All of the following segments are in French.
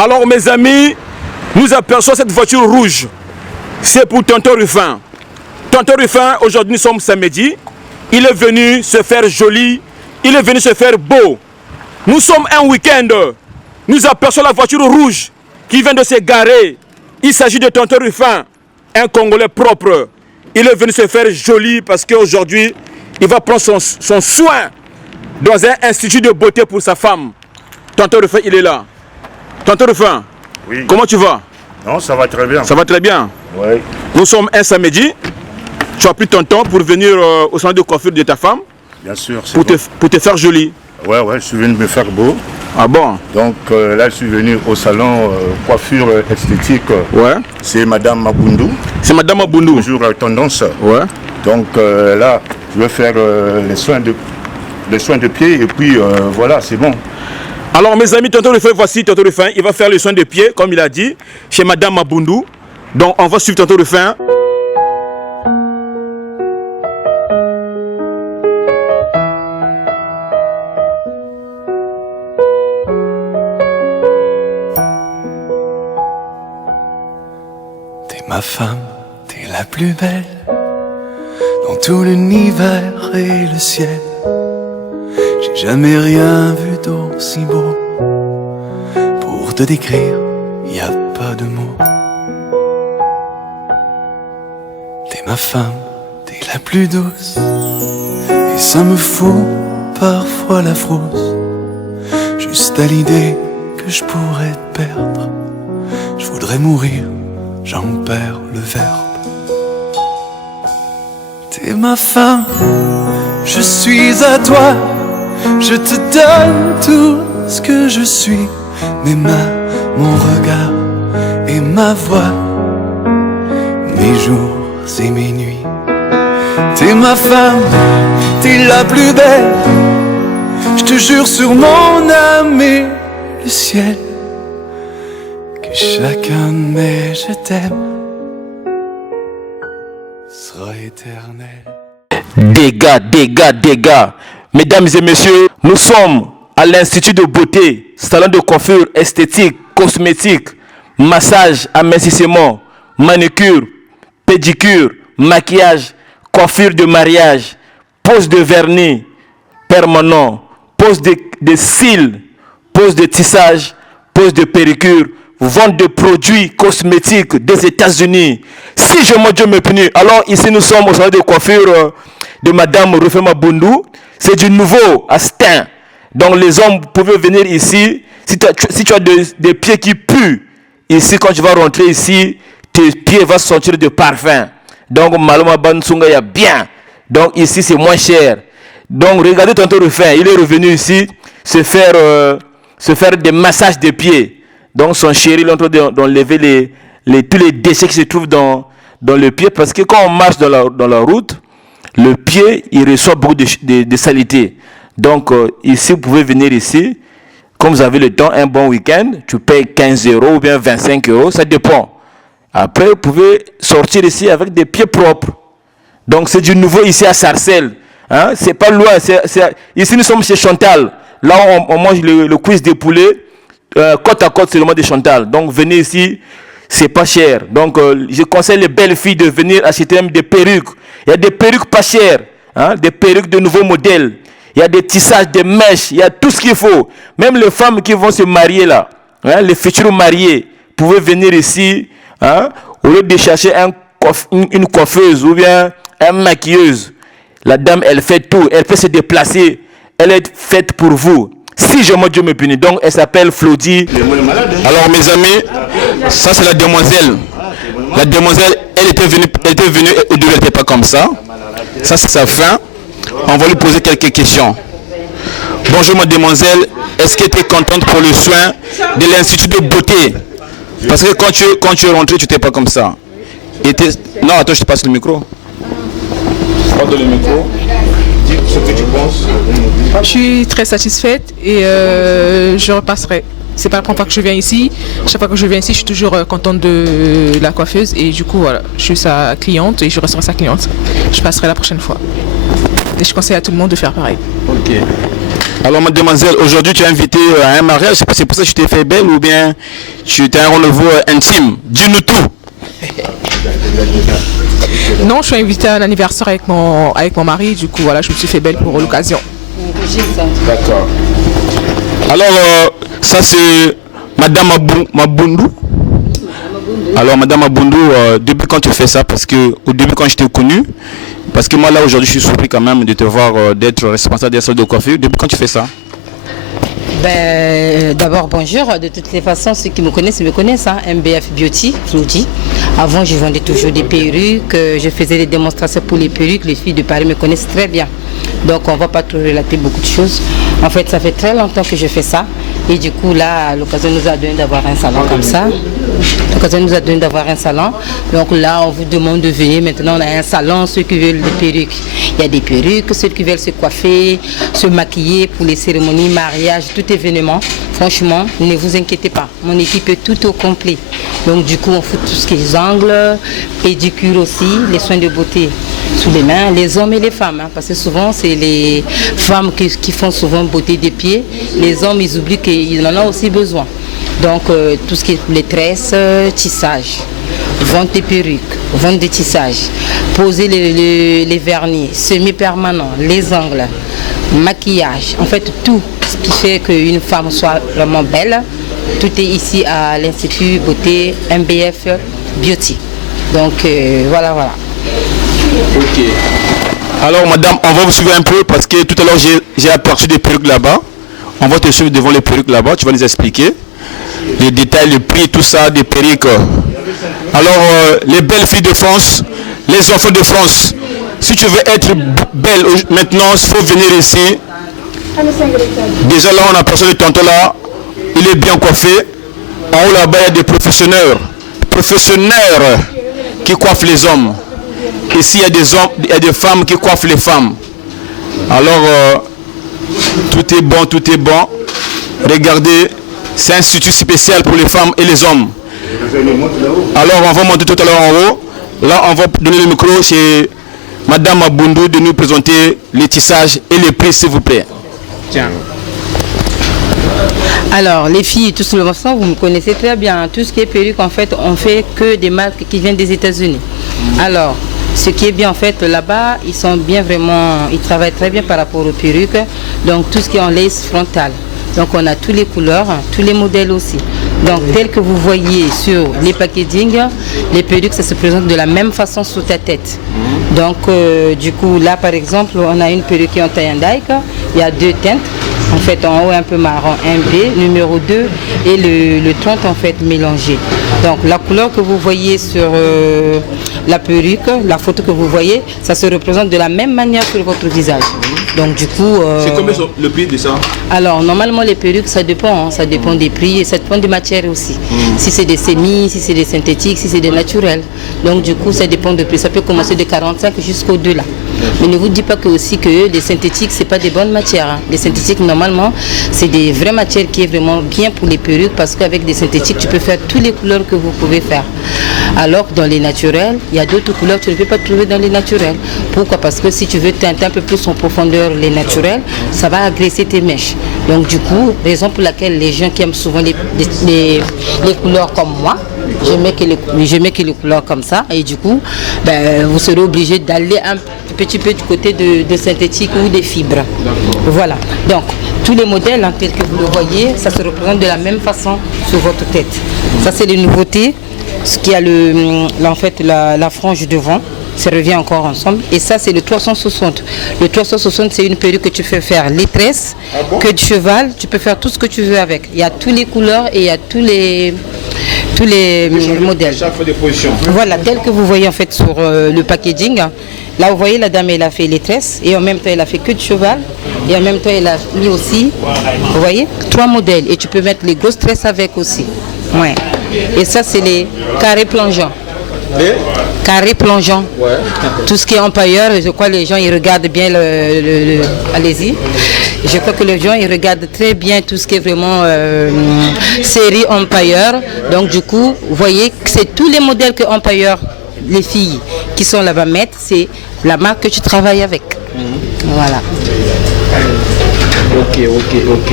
Alors mes amis, nous apercevons cette voiture rouge. C'est pour Tonton Ruffin. Tonton Ruffin, aujourd'hui nous sommes samedi. Il est venu se faire joli. Il est venu se faire beau. Nous sommes un week-end. Nous apercevons la voiture rouge qui vient de se garer. Il s'agit de Tonton Ruffin, un Congolais propre. Il est venu se faire joli parce qu'aujourd'hui, il va prendre son soin dans un institut de beauté pour sa femme. Tonton Ruffin, il est là. Tonton Ruffin, oui. Comment tu vas? Non, ça va très bien. Ça va très bien. Oui. Nous sommes un samedi. Tu as pris ton temps pour venir au centre de coiffure de ta femme. Bien sûr. Pour te faire joli. Ouais, je suis venu me faire beau. Ah bon? Donc là, je suis venu au salon coiffure esthétique. Ouais. C'est Madame Mabundu. C'est Madame Mabundu. Toujours tendance. Ouais. Donc là, je vais faire les soins de pied et puis voilà, c'est bon. Alors mes amis, Tonton Ruffin, voici Tonton Ruffin. Il va faire les soins de pied, comme il a dit, chez Madame Mabundu. Donc on va suivre Tonton Ruffin. T'es ma femme, t'es la plus belle dans tout l'univers et le ciel. J'ai jamais rien vu d'aussi beau. Pour te décrire, y a pas de mots. T'es ma femme, t'es la plus douce. Et ça me fout parfois la frousse. Juste à l'idée que je pourrais te perdre. Je voudrais mourir, j'en perds le verbe. T'es ma femme, je suis à toi. Je te donne tout ce que je suis. Mes mains, mon regard et ma voix. Mes jours et mes nuits. T'es ma femme, t'es la plus belle. Je te jure sur mon âme et le ciel que chacun de mes je t'aime sera éternel. Dégâts. Mesdames et messieurs, nous sommes à l'Institut de beauté, salon de coiffure esthétique, cosmétique, massage, amincissement, manucure, pédicure, maquillage, coiffure de mariage, pose de vernis permanent, pose de cils, pose de tissage, pose de pédicure, vente de produits cosmétiques des États-Unis. Si je me Dieu me punit, alors ici nous sommes au salon de coiffure de Madame Ruffin Mabundu. C'est du nouveau à Stein. Donc les hommes pouvaient venir ici. Si tu as des pieds qui puent, ici quand tu vas rentrer ici, tes pieds vont sentir de parfum. Donc Maloma Bansunga y a bien. Donc ici c'est moins cher. Donc regardez Tonton Ruffin, il est revenu ici se faire des massages de pieds. Donc son chéri il est en train d'enlever tous les déchets qui se trouvent dans le pied. Parce que quand on marche dans la route, le pied, il reçoit beaucoup de saleté. Donc, ici, vous pouvez venir ici. Comme vous avez le temps, un bon week-end, tu payes 15 € ou bien 25 €, ça dépend. Après, vous pouvez sortir ici avec des pieds propres. Donc, c'est du nouveau ici à Sarcelles. Hein? C'est pas loin. Ici, nous sommes chez Chantal. Là, on mange le cuisse de poulet. Côte à côte, c'est le mois de Chantal. Donc, venez ici. C'est pas cher. Donc, je conseille les belles filles de venir acheter même des perruques. Il y a des perruques pas chères, hein, des perruques de nouveaux modèles. Il y a des tissages, des mèches, il y a tout ce qu'il faut. Même les femmes qui vont se marier là, hein, les futurs mariés, pouvaient venir ici, hein, au lieu de chercher une coiffeuse ou bien une maquilleuse. La dame, elle fait tout, elle peut se déplacer, elle est faite pour vous. Si je me Dieu me punit. Donc, elle s'appelle Flody. Alors, mes amis, ça c'est la demoiselle. La demoiselle, elle était venue, au début, elle n'était pas comme ça. Ça, c'est sa fin. On va lui poser quelques questions. Bonjour, mademoiselle. Est-ce que tu es contente pour le soin de l'Institut de beauté? Parce que quand tu es rentré, tu n'étais pas comme ça. Non, attends, je te passe le micro. Prends le micro. Dis ce que tu penses. Je suis très satisfaite et je repasserai. C'est pas la première fois que je viens ici. Chaque fois que je viens ici, je suis toujours contente de la coiffeuse et du coup, voilà, je suis sa cliente et je resterai sa cliente. Je passerai la prochaine fois. Et je conseille à tout le monde de faire pareil. Ok. Alors mademoiselle, aujourd'hui tu es invitée à un mariage, c'est pour ça que tu t'es fait belle ou bien tu as un rendez-vous intime? Dis-nous tout. Non, je suis invitée à un anniversaire avec mon mari, du coup voilà, je me suis fait belle pour l'occasion. D'accord. Alors ça c'est Madame Mabundu. Alors Madame Mabundu, depuis quand tu fais ça? Parce que au début quand je t'ai connu, parce que moi là aujourd'hui je suis surpris quand même de te voir d'être responsable des salles de coiffure. Depuis quand tu fais ça? Ben, d'abord, bonjour. De toutes les façons, ceux qui me connaissent, hein. MBF Beauty, Claudie. Avant, je vendais toujours des perruques. Je faisais des démonstrations pour les perruques. Les filles de Paris me connaissent très bien. Donc, on ne va pas trop relater beaucoup de choses. En fait, ça fait très longtemps que je fais ça. Et du coup, là, l'occasion nous a donné d'avoir un salon comme ça. L'occasion nous a donné d'avoir un salon. Donc là, on vous demande de venir. Maintenant, on a un salon, ceux qui veulent des perruques. Il y a des perruques, ceux qui veulent se coiffer, se maquiller pour les cérémonies, mariages, tout événement. Franchement, ne vous inquiétez pas. Mon équipe est tout au complet. Donc du coup, on fait tout ce qui est ongles, pédicure aussi, les soins de beauté sous les mains, les hommes et les femmes. Hein, parce que souvent, c'est les femmes qui font souvent beauté des pieds. Les hommes, ils oublient qu'ils en ont aussi besoin. Donc tout ce qui est les tresses, tissage, vente des perruques, vente des tissages, poser les vernis, semi-permanents, les ongles, maquillage, en fait tout ce qui fait qu'une femme soit vraiment belle, tout est ici à l'Institut Beauté MBF Beauty. Donc voilà. Ok. Alors madame, on va vous suivre un peu parce que tout à l'heure j'ai aperçu des perruques là-bas. On va te suivre devant les perruques là-bas, tu vas nous expliquer les détails, le prix, tout ça, des perruques. Alors, les belles filles de France, les enfants de France, si tu veux être belle maintenant, il faut venir ici. Déjà là, on a personne de tantôt là, il est bien coiffé. En haut là-bas, il y a des professionnels qui coiffent les hommes. Ici, il y a des hommes, il y a des femmes qui coiffent les femmes. Alors, tout est bon. Regardez. C'est un institut spécial pour les femmes et les hommes. Alors on va monter tout à l'heure en haut. Là on va donner le micro chez Madame Mabundu de nous présenter les tissages et les prix s'il vous plaît. Tiens. Alors les filles, tout le monde, vous me connaissez très bien. Tout ce qui est perruque, en fait, on fait que des marques qui viennent des États-Unis. Alors, ce qui est bien en fait là-bas, ils travaillent très bien par rapport aux perruques. Donc tout ce qui est en lace frontale. Donc on a toutes les couleurs, tous les modèles aussi. Donc tel que vous voyez sur les packaging, les perruques ça se présente de la même façon sous ta tête. Donc du coup là par exemple on a une perruque en taille Dike, il y a deux teintes. En fait en haut un peu marron, un B, numéro 2 et le 30 en fait mélangé. Donc la couleur que vous voyez sur la perruque, la photo que vous voyez, ça se représente de la même manière sur votre visage. Donc du coup... C'est combien le prix de ça? Alors normalement les perruques ça dépend des prix et ça dépend des matières aussi. Si c'est des semis, si c'est des synthétiques, si c'est des naturels. Donc du coup ça dépend de prix. Ça peut commencer de 45 jusqu'au 2 là. Mais ne vous dites pas que aussi que les synthétiques c'est pas des bonnes matières. Hein. Les synthétiques normalement c'est des vraies matières qui est vraiment bien pour les perruques parce qu'avec des synthétiques tu peux faire toutes les couleurs que vous pouvez faire. Alors que dans les naturels, il y a d'autres couleurs que tu ne peux pas trouver dans les naturels. Pourquoi? Parce que si tu veux teinter un peu plus en profondeur les naturels, ça va agresser tes mèches. Donc du coup, raison pour laquelle les gens qui aiment souvent les couleurs comme moi, je mets que les couleurs comme ça et du coup, vous serez obligé d'aller un petit peu du côté de synthétique ou des fibres. Voilà. Donc tous les modèles tels que vous le voyez, ça se représente de la même façon sur votre tête. Ça c'est les nouveautés. Ce qui a en fait la frange devant, ça revient encore ensemble. Et ça c'est le 360. Le 360 c'est une perruque que tu peux faire les tresses, queue de cheval, tu peux faire tout ce que tu veux avec. Il y a toutes les couleurs et il y a tous les modèles. Voilà, tel que vous voyez en fait sur le packaging. Là vous voyez la dame elle a fait les tresses et en même temps elle a fait queue de cheval et en même temps elle a mis aussi, vous voyez, 3 modèles et tu peux mettre les grosses tresses avec aussi. Ouais. Et ça c'est les carrés plongeants. Carré plongeant. Ouais. Tout ce qui est empailleur, je crois que les gens ils regardent bien allez-y. Je crois que les gens ils regardent très bien tout ce qui est vraiment série empailleur. Donc du coup, vous voyez que c'est tous les modèles que empailleur, les filles qui sont là-bas mettent, c'est la marque que tu travailles avec. Voilà. Ok.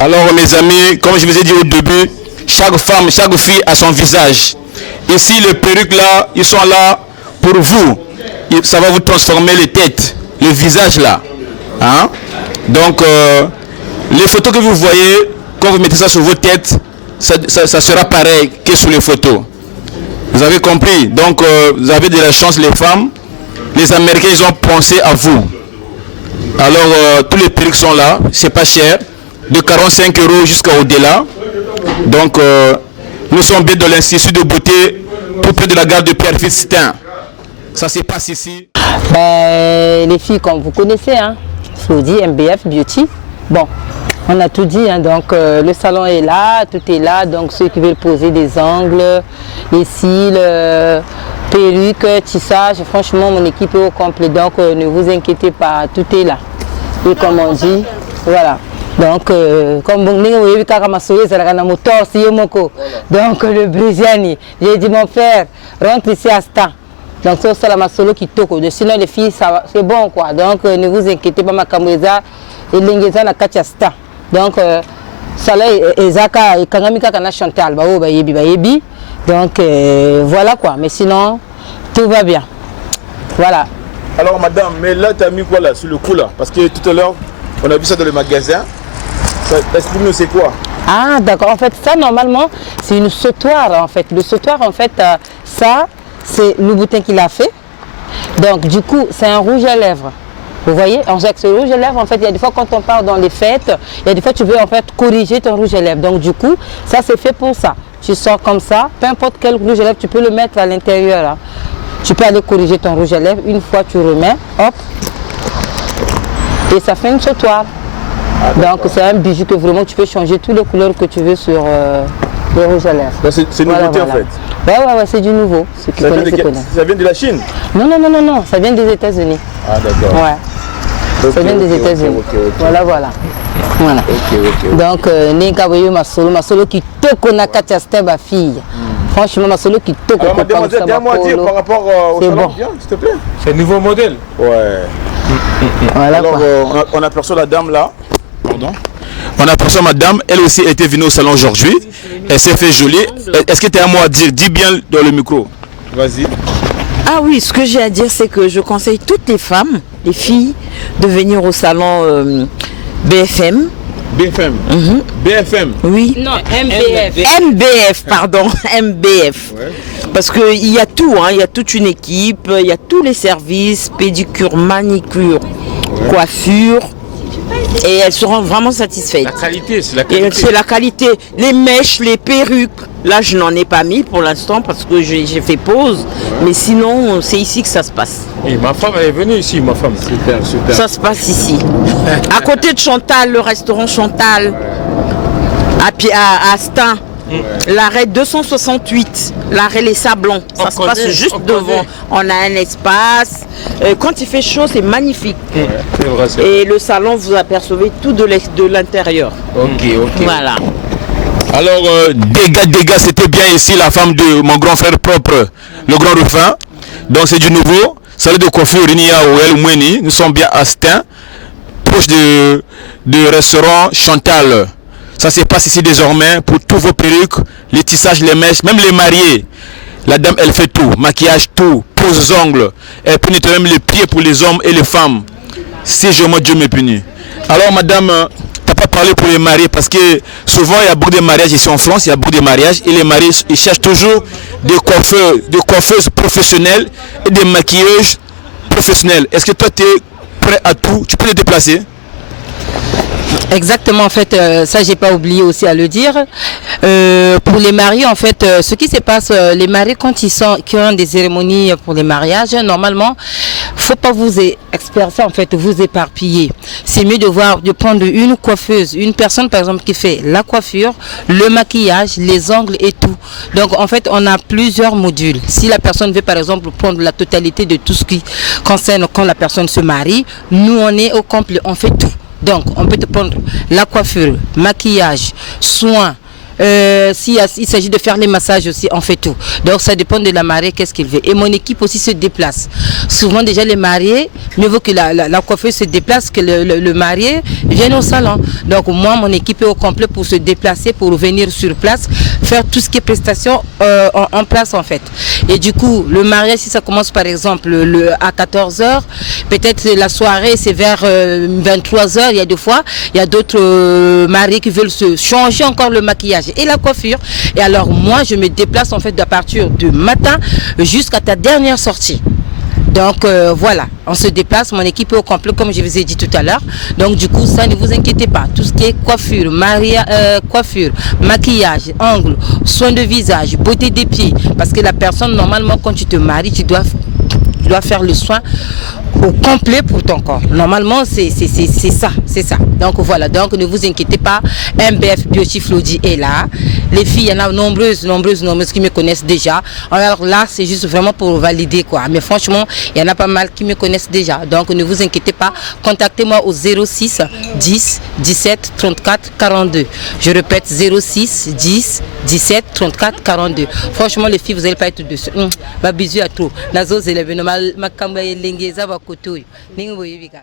Alors mes amis, comme je vous ai dit au début, chaque femme, chaque fille a son visage. Ici, les perruques là, ils sont là pour vous. Ça va vous transformer les têtes, le visage là. Hein? Donc, les photos que vous voyez, quand vous mettez ça sur vos têtes, ça sera pareil que sur les photos. Vous avez compris? Donc, vous avez de la chance, les femmes. Les Américains, ils ont pensé à vous. Alors, tous les perruques sont là, c'est pas cher, de 45 € jusqu'à au-delà. Donc, nous sommes bien dans l'Institut de beauté, tout près de la gare de Pierre-Fistin. Ça se passe ici. Les filles, comme vous connaissez, hein, Floody, MBF, Beauty. Bon, on a tout dit, hein, donc le salon est là, tout est là. Donc, ceux qui veulent poser des ongles, les cils, perruques, tissage, franchement, mon équipe est au complet. Donc, ne vous inquiétez pas, tout est là. Et comme on dit, voilà. Donc, comme vous voyez, donc le Brisiani, j'ai dit mon frère, rentre ici à Stan. Donc, c'est la masolo qui toque. Sinon, les filles, c'est bon quoi. Donc, ne vous inquiétez pas, ma camouza et l'ingéza na kachasta. Donc, ça là, ezaka et kangamika kana chantal, ba yebi. Donc, voilà quoi. Mais sinon, tout va bien. Voilà. Alors, madame, mais là, tu as mis quoi là, sur le coup là? Parce que tout à l'heure, on a vu ça dans le magasin. Explique-nous, c'est quoi? Ah, d'accord. En fait, ça, normalement, c'est une sautoir, en fait. Le sautoir, en fait, ça, c'est le boutin qu'il a fait. Donc, du coup, c'est un rouge à lèvres. Vous voyez, en fait, ce rouge à lèvres, en fait, il y a des fois, quand on part dans les fêtes, il y a des fois, tu veux, en fait, corriger ton rouge à lèvres. Donc, du coup, ça, c'est fait pour ça. Tu sors comme ça, peu importe quel rouge à lèvres, tu peux le mettre à l'intérieur, là. Tu peux aller corriger ton rouge à lèvres. Une fois, tu remets, hop. Et ça fait une sautoir. Donc c'est un bijou que vraiment tu peux changer toutes les couleurs que tu veux sur le rouge à lèvres. C'est une nouveauté en fait. Ouais, c'est du nouveau. Ça vient de la Chine? Non, ça vient des États-Unis. Ah d'accord. Ouais. Ça vient des États-Unis. Voilà. Donc Ninka voyez ma solo qui te connaît Katia ma fille. Franchement ma solo qui te connaît. Alors mademoiselle, dis-moi dire par rapport au salon, bon. bien, s'il te plaît. C'est un nouveau modèle. Ouais. Voilà. Alors on aperçoit la dame là. Pardon. On aperçoit madame, elle aussi était venue au salon aujourd'hui. Elle s'est fait jolie. Est-ce que tu as un mot à dire? Dis bien dans le micro. Vas-y. Ah oui, ce que j'ai à dire, c'est que je conseille toutes les femmes, les filles, de venir au salon BFM. BFM. BFM. Oui. Non, MBF. MBF, pardon. MBF. Ouais. Parce qu'il y a tout, hein, il y a toute une équipe, il y a tous les services, pédicure, manicure, coiffure. Et elles seront vraiment satisfaites. La qualité, c'est la qualité. C'est la qualité. Les mèches, les perruques. Là, je n'en ai pas mis pour l'instant parce que j'ai fait pause. Ouais. Mais sinon, c'est ici que ça se passe. Et ma femme, elle est venue ici, ma femme. Super. Ça se passe ici. À côté de Chantal, le restaurant Chantal, à Stan. L'arrêt 268, l'arrêt Les Sablons, ça se passe juste devant. On a un espace. Quand il fait chaud, c'est magnifique. C'est vrai, c'est vrai. Et le salon, vous apercevez tout de l'intérieur. Ok. Voilà. Alors, dégâts, c'était bien ici la femme de mon grand frère propre, le grand Rufin. Donc c'est du nouveau. Salut de coiffure, nous sommes bien à Stin, proche du restaurant Chantal. Ça se passe ici désormais pour tous vos perruques, les tissages, les mèches, même les mariés. La dame, elle fait tout, maquillage, tout, pose ongles. Elle punit même les pieds pour les hommes et les femmes. Si je me Dieu me punit. Alors madame, t'as pas parlé pour les mariés parce que souvent il y a beaucoup de mariages ici en France, il y a beaucoup de mariages et les mariés ils cherchent toujours des coiffeuses professionnelles et des maquilleuses professionnelles. Est-ce que toi tu es prêt à tout? Tu peux te déplacer? Exactement, en fait, ça j'ai pas oublié aussi à le dire. Pour les mariés, en fait, ce qui se passe, les mariés quand qui ont des cérémonies pour les mariages, normalement, faut pas vous expercer, en fait, vous éparpiller. C'est mieux de prendre une coiffeuse, une personne par exemple qui fait la coiffure, le maquillage, les ongles et tout. Donc en fait, on a plusieurs modules. Si la personne veut par exemple prendre la totalité de tout ce qui concerne quand la personne se marie, nous on est au complet, on fait tout. Donc, on peut te prendre la coiffure, maquillage, soins, il s'agit de faire les massages aussi, on fait tout. Donc ça dépend de la mariée, qu'est-ce qu'il veut. Et mon équipe aussi se déplace. Souvent déjà les mariés, mieux vaut que la coiffeuse se déplace que le marié vienne au salon. Donc moi, mon équipe est au complet pour se déplacer, pour venir sur place, faire tout ce qui est prestation en place en fait. Et du coup, le mariage, si ça commence par exemple à 14h, peut-être la soirée c'est vers 23h, il y a des fois, il y a d'autres mariés qui veulent se changer encore le maquillage et la coiffure. Et alors moi, je me déplace en fait à partir du matin jusqu'à ta dernière sortie. Donc voilà, on se déplace, mon équipe est au complet comme je vous ai dit tout à l'heure. Donc du coup, ça ne vous inquiétez pas. Tout ce qui est coiffure, maquillage, ongles, soins de visage, beauté des pieds. Parce que la personne, normalement, quand tu te maries, tu dois faire le soin au complet pour ton corps. Normalement, c'est ça. Donc voilà, donc ne vous inquiétez pas. MBF Beauty Flody est là. Les filles, il y en a nombreuses qui me connaissent déjà. Alors là, c'est juste vraiment pour valider quoi. Mais franchement, il y en a pas mal qui me connaissent déjà. Donc ne vous inquiétez pas. Contactez-moi au 06 10 17 34 42. Je répète 06 10 17 34 42. Franchement, les filles, vous n'allez pas être dessus. Bisous à tous. Nazo, c'est le Makamba Lengeza Bakotoy. Ningo Yibika.